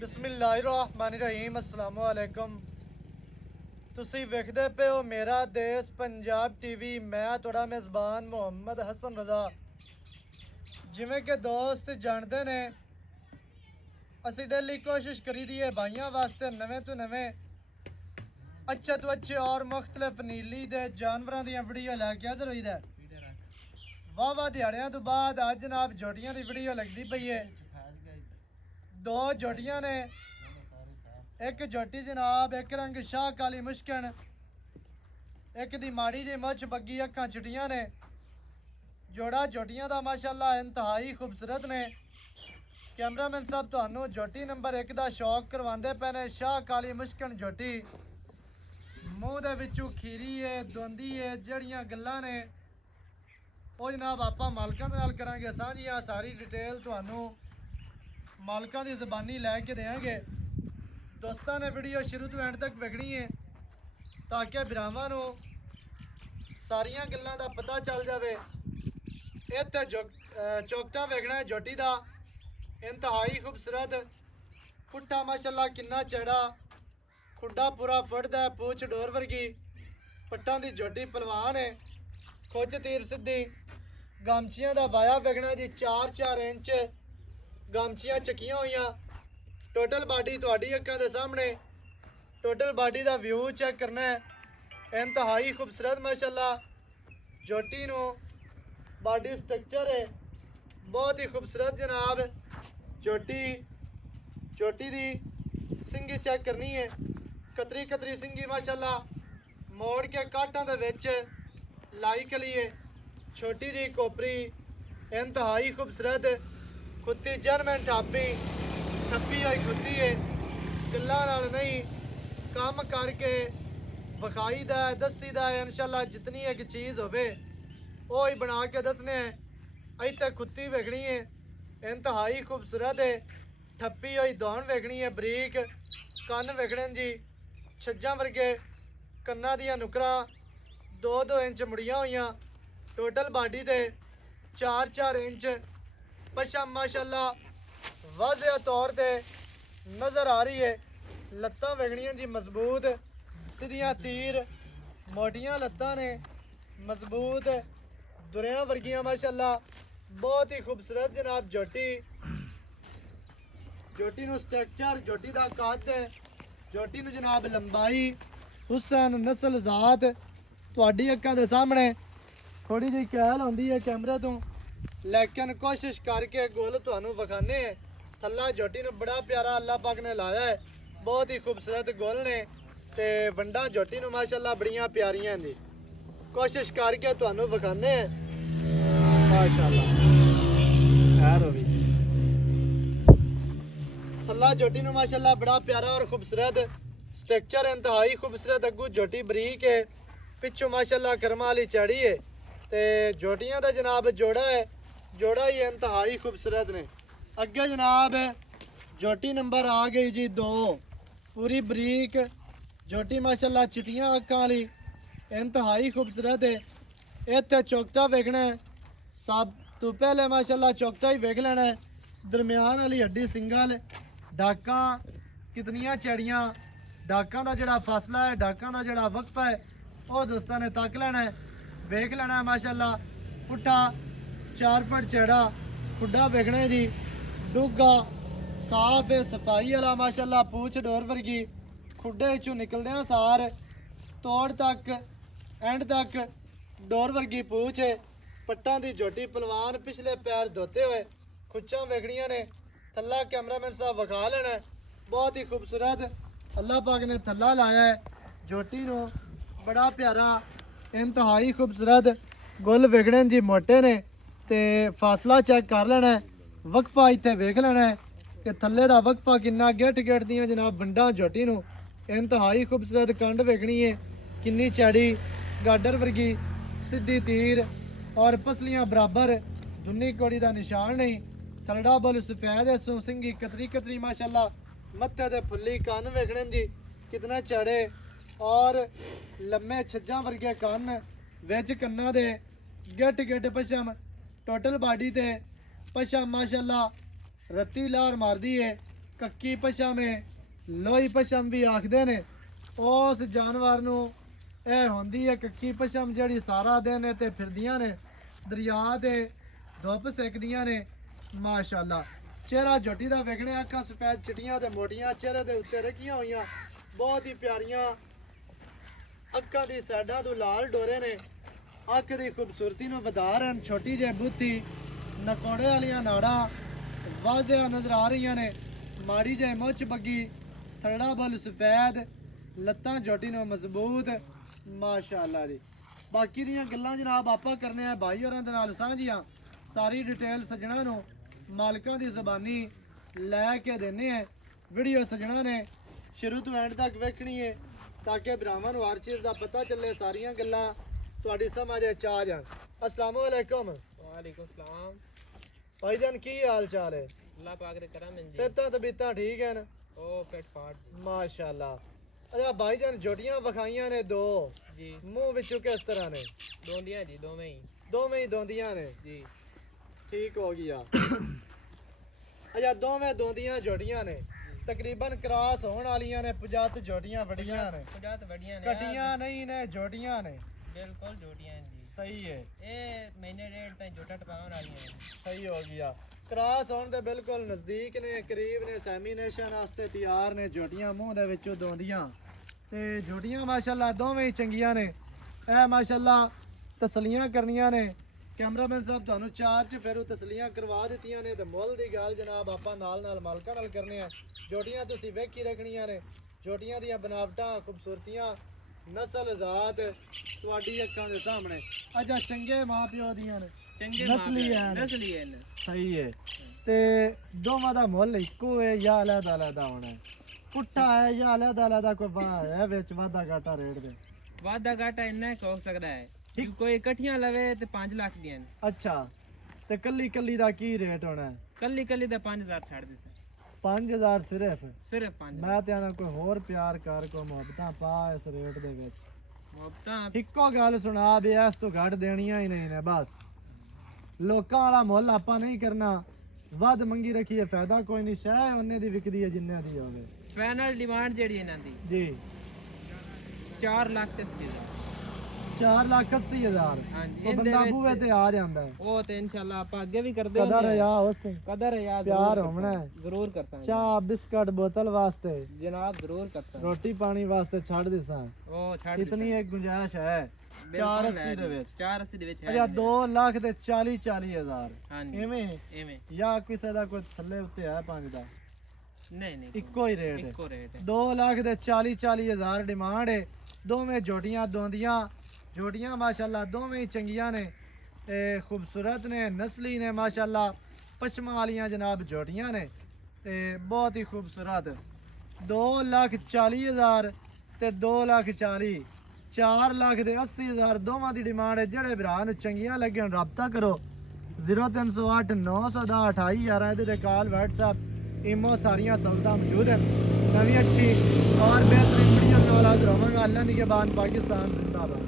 बिस्मिल्लाहिर्रहमानिर्रहीम अस्सलामु अलैकुम। ਤੁਸੀਂ ਵੇਖਦੇ ਪਏ ਹੋ ਮੇਰਾ ਦੇਸ਼ ਪੰਜਾਬ ਟੀਵੀ। ਮੈਂ ਤੁਹਾਡਾ ਮੇਜ਼ਬਾਨ ਮੁਹੰਮਦ ਹਸਨ ਰਜ਼ਾ। ਜਿਵੇਂ ਕਿ ਦੋਸਤ ਜਾਣਦੇ ਨੇ, ਅਸੀਂ ਡੇਲੀ ਕੋਸ਼ਿਸ਼ ਕਰੀਦੀ ਹੈ ਭਾਈਆਂ ਵਾਸਤੇ ਨਵੇਂ ਤੋਂ ਨਵੇਂ ਅੱਛੇ ਤੋਂ ਅੱਛੇ ਔਰ ਮੁਖਤਲਿਫ ਨੀਲੀ ਦੇ ਜਾਨਵਰਾਂ ਦੀਆਂ ਵੀਡੀਓ ਲੈ ਕੇ ਹਾਜ਼ਰ ਹੋਈਦਾ। ਵਾਹ ਦਿਹਾੜਿਆਂ ਤੋਂ ਬਾਅਦ ਅੱਜ ਜਨਾਬ ਜੋਟੀਆਂ ਦੀ ਵੀਡੀਓ ਲੱਗਦੀ ਪਈ ਹੈ। ਦੋ ਜੋਟੀਆਂ ਨੇ, एक जोटी जनाब एक रंग शाह काली मुश्किन, एक दी माड़ी जी मुछ बग्गी अखां चिटियां ने। जोड़ा जोटियां दा माशाअल्लाह इंतहाई खूबसूरत ने। कैमरामैन साहब तुहानू जोटी नंबर 1 दा शौक करवांदे पे ने। शाह काली मुश्किन जोटी, मूँह दे विचों खीरी है, दोंदी है, जड़ियां गल्लां ने ਉਹ जनाब आपां मालकां दे नाल करांगे सांझियां। सारी डिटेल तुहानू मालकां दी ज़बानी लैके देंगे। दोस्तों ने वीडियो शुरू तो एंड तक वेखनी है ताकि भरावां नू सारियां गल्लां दा पता चल जाए। इत्थे चौकटा वेखना है जोटी दा, इंतहाई खूबसूरत। पुट्ठा माशाअल्लाह किन्ना चढ़ा, खुड्डा पूरा फटदा है, पूछ डोर वर्गी। पट्टां दी जोटी पलवान है, खुज तीर सीधी। गामचियां दा वाया वेखना जी 4-4 इंच गामचियां चकियां होईयां। टोटल बाडी तुहाडी अक्खां दे सामने, टोटल बाडी दा व्यू चेक करना है। इंतहाई खूबसूरत माशाअल्लाह जोटी नू बाडी स्ट्रक्चर है बहुत ही खूबसूरत जनाब। जोटी दी सिंगी चेक करनी है, कतरी कतरी सिंगी माशाअल्लाह मोड़ के काटां दे विच लाई कली है। छोटी जी कोपरी इंतहाई खूबसूरत। कुत्ती जर्मन टापी थप्पी हुई खुदी है, गल्लां नाल नहीं काम करके विखाई दा दसी दा है। इंशाअल्लाह जितनी एक चीज़ होवे वो ही बना के दसने है। अज तक कुत्ती वेखनी है इंतहाई खूबसूरत है। ठप्पी हुई दौन वेखनी है, बरीक कन्न वेखने जी, छज्जा वर्गे कन्ना दियां नुकरां 2-2 इंच मुड़ियां हुई। टोटल बाडी दे 4-4 इंच पशम माशाअल्लाह वाज़े तौर पे नज़र आ रही है। लत्तां वेखनियां जी मजबूत, सीधियां तीर, मोटियां लत्तां ने, मजबूत दुरियां वर्गियां माशाअल्लाह। बहुत ही खूबसूरत जनाब जोटी नू स्ट्रक्चर, जोटी दा कद, जोटी नू जनाब लंबाई, हुसन, नस्ल, जात तुहाडी अक्खां दे सामने। थोड़ी जी कहल आउंदी है कैमरे तो, लेकिन कोशिश करके गोल तुहानू विखाने हैं। थल्ला जोटी नू बड़ा प्यारा अल्लाह पाक ने लाया है, बहुत ही खूबसूरत गोल ने ते वंडा जोटी नू माशाअल्लाह बड़ियां प्यारियां जी। कोशिश करके तुहानू विखाने हैं माशाअल्लाह। खैर हो गई। थल्ला जोटी नू माशाअल्लाह बड़ा प्यारा और खूबसूरत स्ट्रक्चर, इंतहाई खूबसूरत। अगू जोटी बरीक है, पिछू माशाअल्लाह कर्मा वाली चढ़ी है ते जोटियां दा जनाब जोड़ा है, जोड़ा ही इंतहाई खूबसूरत ने। अगे जनाब जोटी नंबर आ गई जी 2, पूरी बरीक जोटी माशाअल्लाह, चिटियां अक्खां वाली इंतहाई खूबसूरत है। इत्थे चौकटा वेखना है, सब तो पहले माशाअल्लाह चौकटा ही वेख लेना है। दरम्यान वाली हड्डी सिंगल, डाकां कितनियां चढ़ियां, डाकां दा जिहड़ा फासला है, डाकां दा जिहड़ा वक्फा है वो दोस्तां ने तक लेना है, वेख लेना है माशाअल्लाह। पुट्ठा 4 फुट चढ़ा, खुड्डा वेखना है जी, डूगा साफ है, सफाई वाला माशाअल्लाह। पूछ डोर वर्गी, खुड्डे चों निकलदे सार तोड़ तक एंड तक डोर वर्गी पूछ है। पट्टां दी जोटी पलवान, पिछले पैर धोते हुए, खुच्चां वेखनियां ने। थल्ला कैमरामैन साहब विखा लेना है, बहुत ही खूबसूरत अल्लाह पाक ने थल्ला लाया है जोटी नू, बड़ा प्यारा इंतहाई खूबसूरत। गुल वेखने जी मोटे ने ते फासला चेक कर लेना है, वक्फा इत्थे वेख लेना है कि थल्ले दा वक्फा किन्ना। गिट दियां जनाब वंडां जोटी नू इंतहाई खूबसूरत। कंड वेखनी है किन्नी चैड़ी, गाडर वर्गी, सीधी तीर और पसलियां बराबर, दुन्नी कोड़ी दा निशान नहीं। थलड़ा बोल सफेद है, सो सिंगी कतरी कतरी माशाअल्लाह। मत्थे दे फुल्ली कन्न वेखने जी कितना चढ़े और लम्मे छज्जा वर्गे कन्न, विच कन्ना दे गिट पशम। टोटल बाडी ते पशम माशाअल्लाह रत्ती लार मारदी है। ਕੱਕੀ ਪਸ਼ਮ ਹੈ, ਲੋਈ ਪਸ਼ਮ ਵੀ ਆਖਦੇ ਨੇ। ਉਸ ਜਾਨਵਰ ਨੂੰ ਇਹ ਹੁੰਦੀ ਹੈ ਕੱਕੀ ਪਸ਼ਮ, ਜਿਹੜੀ ਸਾਰਾ ਦਿਨ ਇੱਥੇ ਫਿਰਦੀਆਂ ਨੇ, ਦਰਿਆ ਦੇ ਧੁੱਪ ਸੇਕਦੀਆਂ ਨੇ। ਮਾਸ਼ਾਅੱਲਾ ਚਿਹਰਾ ਝੋਟੀ ਦਾ ਵੇਖਣੇ, ਅੱਖਾਂ ਸਫੈਦ ਚਿੱਟੀਆਂ ਤੇ ਮੋਟੀਆਂ, ਚਿਹਰੇ ਦੇ ਉੱਤੇ ਰੱਖੀਆਂ ਹੋਈਆਂ ਬਹੁਤ ਹੀ ਪਿਆਰੀਆਂ ਅੱਖਾਂ ਦੀ ਸਾਈਡਾਂ ਤੋਂ ਲਾਲ ਡੋਰੇ ਨੇ। ਅੱਖ ਦੀ ਖੂਬਸੂਰਤੀ ਨੂੰ ਵਧਾ ਰਹੇ ਹਨ। ਛੋਟੀ ਜਿਹੀ ਬੁੱਥੀ, ਨਕੋੜੇ ਵਾਲੀਆਂ ਨਾੜਾਂ ਵਾਜ਼ਿਆ ਨਜ਼ਰ ਆ ਰਹੀਆਂ ਨੇ। ਮਾੜੀ ਜਿਹੀ ਮੁੱਛ ਬੱਗੀ, ਥੜਾ ਬਲ ਸਫੈਦ, ਲੱਤਾਂ ਝੋਟੀ ਨੂੰ ਮਜ਼ਬੂਤ। ਮਾਸ਼ਾਅੱਲਾ ਜੀ। ਬਾਕੀ ਦੀਆਂ ਗੱਲਾਂ ਜਨਾਬ ਆਪਾਂ ਕਰਨੇ ਆ ਭਾਈ ਹੋਰਾਂ ਦੇ ਨਾਲ ਸਾਂਝੀਆਂ। ਸਾਰੀ ਡਿਟੇਲ ਸੱਜਣਾ ਨੂੰ ਮਾਲਕਾਂ ਦੀ ਜ਼ਬਾਨੀ ਲੈ ਕੇ ਦਿੰਨੇ ਆ। ਵੀਡੀਓ ਸੱਜਣਾ ਨੇ ਸ਼ੁਰੂ ਤੋਂ ਐਂਡ ਤੱਕ ਵੇਖਣੀ ਹੈ ਤਾਂ ਕਿ ਭਰਾਵਾਂ ਨੂੰ ਹਰ ਚੀਜ਼ ਦਾ ਪਤਾ ਚੱਲੇ, ਸਾਰੀਆਂ ਗੱਲਾਂ ਤੁਹਾਡੀ ਸਮਝ ਚ ਆ ਜਾਣ। अस्सलामु अलैकुम। वालेकुम सलाम। भाईजान की हाल चाल है? अल्लाह पाक दे करम है जी। सेहतां तबीयतां ठीक हैं? ओ फिट फाट माशाअल्लाह। अच्छा भाईजान जोटियां विखाइयां ने दो, जी। मुंह विचों किस तरह ने? दोंदियां जी, दोवें ही दोंदियां ने जी। ठीक हो गया। अच्छा दोवें दोंदियां जोटियां ने तकरीबन क्रॉस होने वालियां ने। 50 जोटियां बड़ियां ने, 50 बढ़िया ने, कटियां नहीं ने, जोटियां ने। बिल्कुल जोटियां हैं जी। सही है, ए महीने डेढ़ तक जोटा टपावन वाली हैं। सही हो गया। क्रॉस होने दे बिल्कुल नज़दीक ने, करीब ने, सैमीनेशन वास्ते तैयार ने। जोटियां मूँह दे विचों दोंदियां ते जोटियां माशाअल्लाह दोवें ही चंगियां ने। ए माशाअल्लाह तसलियां करनियां ने। कैमरामैन साहब तुहानू चार च फिर तसलियां करवा दित्तियां ने ते मुੱਲ दी गल जनाब आपां नाल मालकां नाल करने आ। जोटियां तुसीं वेखी रखणियां ने। जोटियां दियां बनावटां, खूबसूरतियां, नस्ल ज़ात तुहाडी अक्खां दे सामने। अच्छा चंगे मां प्यो दियां ने, चंगे नस्ली है, नस्ली है। सही है। ते दोवां दा मुੱਲ इक्को है या अलग-अलग होना है? पुट्ठा है या अलग-अलग कोई है विच वाधा घाटा रेट दे? वाधा घाटा इन्ना हो सकदा है कि कोई इकट्ठियां लवे ते 5 लाख दियां ने। अच्छा ते कल्ली दा की रेट होना है? कल्ली दा 5000 छाड़ दे सर। 5000 सिर्फ? सिर्फ 5। मैं ते आना कोई होर प्यार कर, कोई मुहब्बतां पा इस रेट दे विच। मुहब्बतां इक्को गल सुना भी इस तो घट देनियां ही नहीं ने बस। लोकां वाला मुੱਲ ਆਪਾਂ नहीं करना। ਵੱਧ ਮੰਗੀ ਰੱਖੀਏ फायदा कोई नहीं। ਸ਼ਾਇ ਉਹਨੇ ਦੀ ਵਿਕਦੀ ਹੈ ਜਿੰਨੇ ਦੀ ਹੋਵੇ। फाइनल डिमांड जेड़ी ਇਹਨਾਂ ਦੀ जी 4 ਲੱਖ ਤੇ 80,000। 4,80,000। ਹਾਂਜੀ ਉਹ ਬੰਦਾ ਬੂਹੇ ਤੇ ਆ ਜਾਂਦਾ ਹੈ। ਉਹ ਤੇ ਇਨਸ਼ਾਅੱਲਾ ਆਪਾਂ ਅੱਗੇ ਵੀ ਕਰਦੇ ਕਦਰ ਹੁੰਦੇ ਰਿਆ ਉਸੇ ਕਦਰ ਯਾਦ ਪਿਆਰ ਹੋਣਾ ਹੈ। ਜ਼ਰੂਰ ਕਰਸਾਂਗੇ। ਚਾਹ ਬਿਸਕਟ बोतल वास्ते, जनाब जरूर करता रोटी पानी वास्ते छाड़ देसा। ओ छाड़ इतनी एक गुंजाइश है। 480 ਦੇ ਵਿੱਚ। 480 ਦੇ ਵਿੱਚ ਹੈ। ਅੱਛਾ 2 ਲੱਖ ਤੇ 40,000। ਹਾਂਜੀ ਐਵੇਂ ਐਵੇਂ ਜਾਂ ਕਿਸੇ ਦਾ ਕੋਈ ਥੱਲੇ ਉੱਤੇ ਹੈ 5 ਦਾ? ਨਹੀਂ ਇੱਕੋ ਹੀ ਰੇਟ ਹੈ। ਇੱਕੋ ਰੇਟ ਹੈ। 2 ਲੱਖ ਤੇ 40,000 ਡਿਮਾਂਡ ਹੈ। ਦੋਵੇਂ ਜੋਟੀਆਂ ਦੋਂਦੀਆਂ ਜੋਟੀਆਂ ਮਾਸ਼ਾਅੱਲਾ ਦੋਵੇਂ ਹੀ ਚੰਗੀਆਂ ਨੇ ਤੇ ਖੂਬਸੂਰਤ ਨੇ, ਨਸਲੀ ਨੇ ਮਾਸ਼ਾਅੱਲਾ। ਪਸ਼ਮਾਂ ਵਾਲੀਆਂ ਜਨਾਬ ਜੋਟੀਆਂ ਨੇ ਤੇ ਬਹੁਤ ਹੀ ਖੂਬਸੂਰਤ। 2,40,000 ਤੇ 2,40,000, 4,80,000 ਦੋਵਾਂ ਦੀ ਡਿਮਾਂਡ ਹੈ। ਜਿਹੜੇ ਭਰਾ ਨੂੰ ਚੰਗੀਆਂ ਲੱਗਣ ਰਾਬਤਾ ਕਰੋ 0308 910 2811। ਇਹਦੇ ਤੇ ਕਾਲ WhatsApp ਈਮੋ ਸਾਰੀਆਂ ਸਹੂਲਤਾਂ ਮੌਜੂਦ ਹਨ। नवी अच्छी और बेहतरीन वीडियो के हाजिर होवांगा। अल्लाह निगहबान, पाकिस्तान जिंदाबाद।